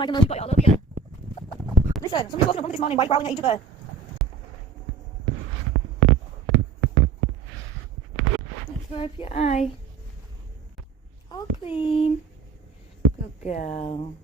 my goodness, you've got it all over you. Listen, somebody's walking up on me this morning. Why are you growling at each other? Let's wipe your eye. All clean. Good girl.